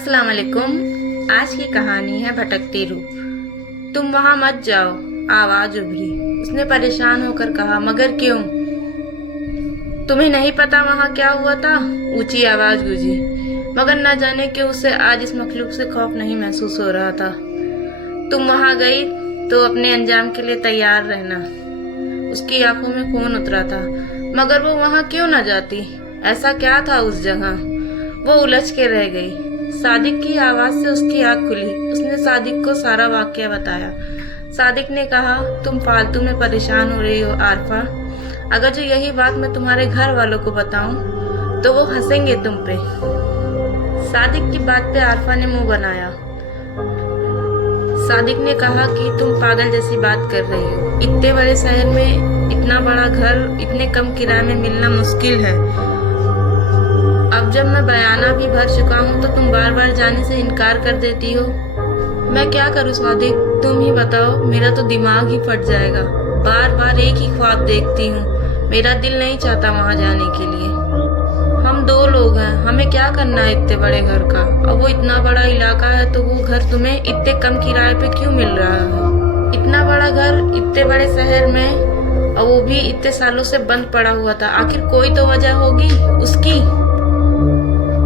अस्सलाम वालेकुम। आज की कहानी है भटकती रूह। तुम वहां मत जाओ, आवाज उभरी। उसने परेशान होकर कहा, मगर क्यों? तुम्हें नहीं पता वहां क्या हुआ था? ऊंची आवाज गूंजी। मगर न जाने क्यों उसे आज इस मखलूक से खौफ नहीं महसूस हो रहा था। तुम वहां गई तो अपने अंजाम के लिए तैयार रहना। उसकी आंखों में खून उतरा था। मगर वो वहां क्यों न जाती? ऐसा क्या था उस जगह? वो उलझ के रह गई। सादिक की आवाज से उसकी आंख खुली। उसने सादिक को सारा वाकया बताया। सादिक ने कहा, तुम फालतू में परेशान हो रही हो आरफा। अगर जो यही बात मैं तुम्हारे घर वालों को बताऊं तो वो हंसेंगे तुम पे। सादिक की बात पे आरफा ने मुंह बनाया। सादिक ने कहा कि तुम पागल जैसी बात कर रही हो। इतने बड़े शहर में इतना बड़ा घर इतने कम किराए में मिलना मुश्किल है। अब जब मैं बयाना भी भर चुका हूँ तो तुम बार बार जाने से इनकार कर देती हो। मैं क्या करूँ सादिक, तुम ही बताओ। मेरा तो दिमाग ही फट जाएगा। बार बार एक ही ख्वाब देखती हूँ। मेरा दिल नहीं चाहता वहाँ जाने के लिए। हम दो लोग हैं, हमें क्या करना है इतने बड़े घर का? अब वो इतना बड़ा इलाका है तो वो घर तुम्हें इतने कम किराए पे क्यों मिल रहा है? इतना बड़ा घर इतने बड़े शहर में, और वो भी इतने सालों से बंद पड़ा हुआ था। आखिर कोई तो वजह होगी उसकी।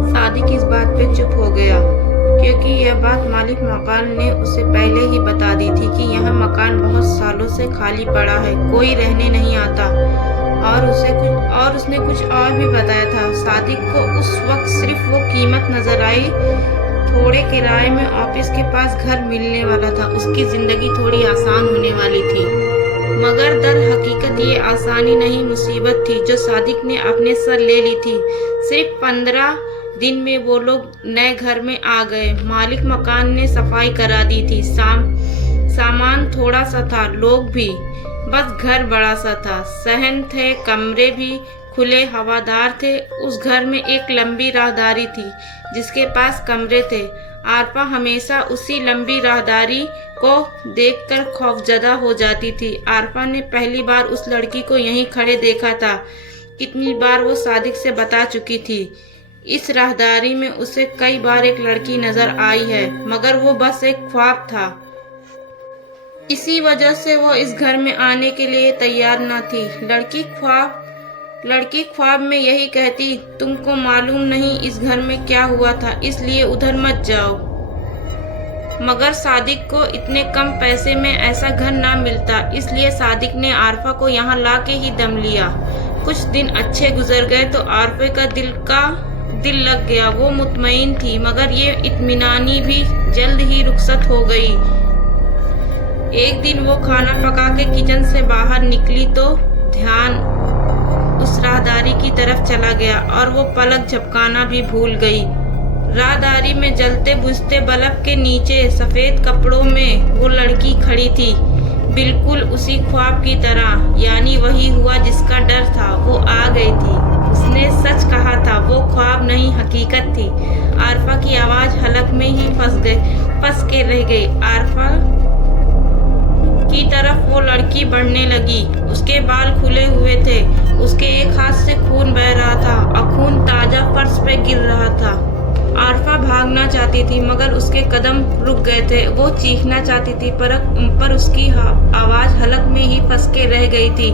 सादिक इस बात पे चुप हो गया, क्योंकि यह बात मालिक मकान ने उसे पहले ही बता दी थी कि यह मकान बहुत सालों से खाली पड़ा है, कोई रहने नहीं आता। और उसने कुछ और भी बताया था। सादिक को उस वक्त सिर्फ वो कीमत नजर आई। थोड़े किराए में ऑफिस के पास घर मिलने वाला था। उसकी जिंदगी थोड़ी आसान होने वाली थी। मगर दर हकीकत ये आसानी नहीं, मुसीबत थी जो सादिक ने अपने सर ले ली थी। सिर्फ 15 दिन में वो लोग नए घर में आ गए। मालिक मकान ने सफाई करा दी थी। सामान थोड़ा सा था, लोग भी, बस घर बड़ा सा था। सहन थे, कमरे भी खुले हवादार थे। उस घर में एक लंबी राहदारी थी जिसके पास कमरे थे। आरफा हमेशा उसी लंबी राहदारी को देखकर खौफजदा हो जाती थी। आरफा ने पहली बार उस लड़की को यहीं खड़े देखा था। कितनी बार वो सादिक से बता चुकी थी। इस राहदारी में उसे कई बार एक लड़की नजर आई है, मगर वो बस एक ख्वाब था। इसी वजह से वो इस घर में आने के लिए तैयार न थी। लड़की ख्वाब में यही कहती, तुमको मालूम नहीं इस घर में क्या हुआ था, इसलिए उधर मत जाओ। मगर सादिक को इतने कम पैसे में ऐसा घर ना मिलता, इसलिए सादिक ने आरफा को यहाँ ला के ही दम लिया। कुछ दिन अच्छे गुजर गए तो आरफे का दिल लग गया। वो मुतमईन थी, मगर ये इत्मीनानी भी जल्द ही रुखसत हो गई। एक दिन वो खाना पका के किचन से बाहर निकली तो ध्यान उस राहदारी की तरफ चला गया और वो पलक झपकाना भी भूल गई। राहदारी में जलते बुझते बल्ब के नीचे सफेद कपड़ों में वो लड़की खड़ी थी, बिल्कुल उसी ख्वाब की तरह। यानी वही हुआ जिसका डर था, वो आ गई थी। उसने सच कहा था, वो ख्वाब नहीं हकीकत थी। आरफा की आवाज हलक में ही फंस के रह गई। आरफा की तरफ वो लड़की बढ़ने लगी। उसके बाल खुले हुए थे। उसके एक हाथ से खून बह रहा था और खून ताजा फर्श पे गिर रहा था। आरफा भागना चाहती थी, मगर उसके कदम रुक गए थे। वो चीखना चाहती थी, पर उसकी आवाज हलक में ही फंस के रह गई थी।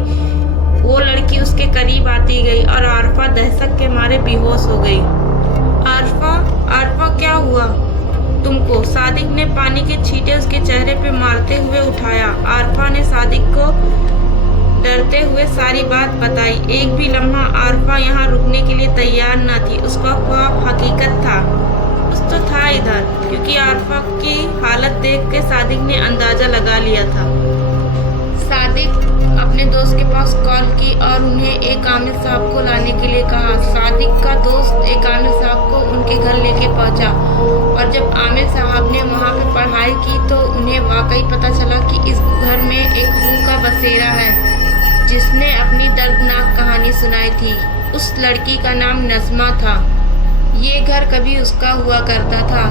वो लड़की उसके करीब आती गई और आरफा दहशत के मारे बेहोश हो गई। आरफा क्या हुआ तुमको? सादिक ने पानी के छींटे उसके चेहरे पे मारते हुए उठाया। आरफा ने सादिक को डरते हुए सारी बात बताई। एक भी लम्हा आरफा यहाँ रुकने के लिए तैयार न थी। उसका ख्वाब हकीकत था। कुछ तो था इधर, क्योंकि आरफा की हालत देख के सादिक ने अंदाजा लगा लिया था। सादिक अपने दोस्त के पास कॉल की और उन्हें एक आमिर साहब को लाने के लिए कहा। सादिक का दोस्त एक आमिर साहब को उनके घर लेके पहुंचा, और जब आमिर साहब ने वहां पे पढ़ाई की तो उन्हें वाकई पता चला कि इस घर में एक रूह का बसेरा है जिसने अपनी दर्दनाक कहानी सुनाई थी। उस लड़की का नाम नज़मा था। ये घर कभी उसका हुआ करता था।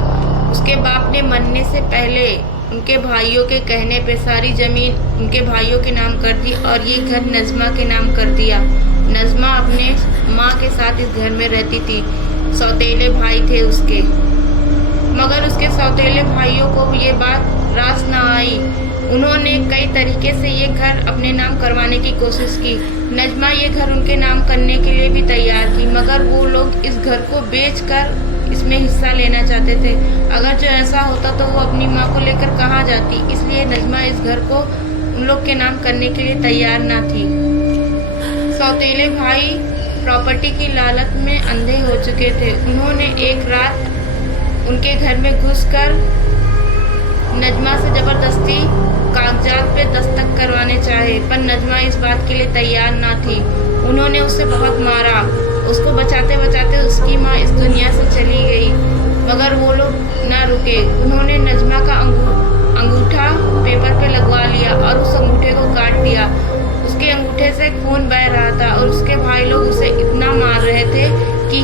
उसके बाप ने मरने से पहले उनके भाइयों के कहने पे सारी जमीन उनके भाइयों के नाम कर दी और ये घर नज़मा के नाम कर दिया। नज़मा अपने माँ के साथ इस घर में रहती थी। सौतेले भाई थे उसके। मगर उसके सौतेले भाइयों को ये बात रास न आई। उन्होंने कई तरीके से ये घर अपने नाम करवाने की कोशिश की। नजमा ये घर उनके नाम करने के लिए भी तैयार थी, मगर वो लोग इस घर को बेचकर इसमें हिस्सा लेना चाहते थे। अगर जो ऐसा होता तो वो अपनी माँ को लेकर कहाँ जाती, इसलिए नजमा इस घर को उन लोग के नाम करने के लिए तैयार ना थी। सौतेले भाई प्रॉपर्टी की लालच में अंधे हो चुके थे। उन्होंने एक रात उनके घर में घुसकर नजमा से जबरदस्ती कागजात पे दस्तखत करवाने चाहे, पर नजमा इस बात के लिए तैयार ना थी। उन्होंने उसे बहुत मारा। उसको बचाते बचाते उसकी माँ इस दुनिया से चली गई, मगर वो लोग ना रुके। उन्होंने नजमा का अंगूठा पेपर पे लगवा लिया और उस अंगूठे को काट दिया। उसके अंगूठे से खून बह रहा था और उसके भाई लोग उसे इतना मार रहे थे कि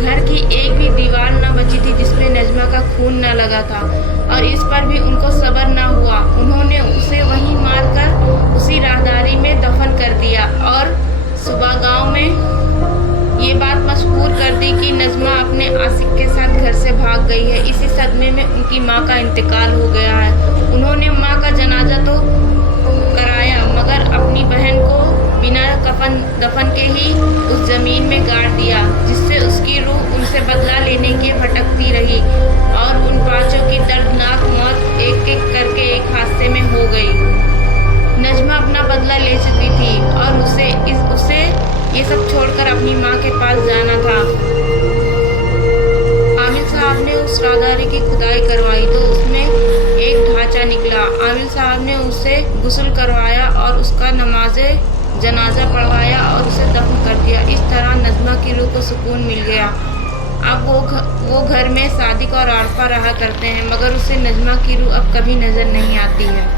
घर की एक भी दीवार न बची थी जिसमें नजमा का खून न लगा था, और इस पर भी उनको सब्र न हुआ। उन्होंने उसे वहीं मारकर उसी राहदारी में दफन कर दिया और सुबह गांव में ये बात मशहूर कर दी कि नजमा अपने आशिक के साथ घर से भाग गई है। इसी सदमे में उनकी माँ का इंतकाल हो गया है। उन्होंने माँ का जनाजा तो कराया, मगर अपनी बहन को बिना कफन दफन के ही उस जमीन में गाड़ दिया, जिससे उसकी रूह उनसे बदला लेने के भटकती रही और उन पांचों की दर्दनाक मौत एक एक करके एक हादसे में हो गई। नजमा अपना बदला ले चुकी थी और उसे ये सब छोड़कर अपनी माँ के पास जाना था। आमिर साहब ने उस राहदारी की खुदाई करवाई तो उसमें एक ढांचा निकला। आमिर साहब ने उसे गुस्ल करवाया और उसका नमाज़े जनाजा पढ़वाया और उसे दफन कर दिया। इस तरह नजमा की रूह को सुकून मिल गया। अब वो घर में सादिक और आरफा रहा करते हैं, मगर उसे नजमा की रूह अब कभी नजर नहीं आती है।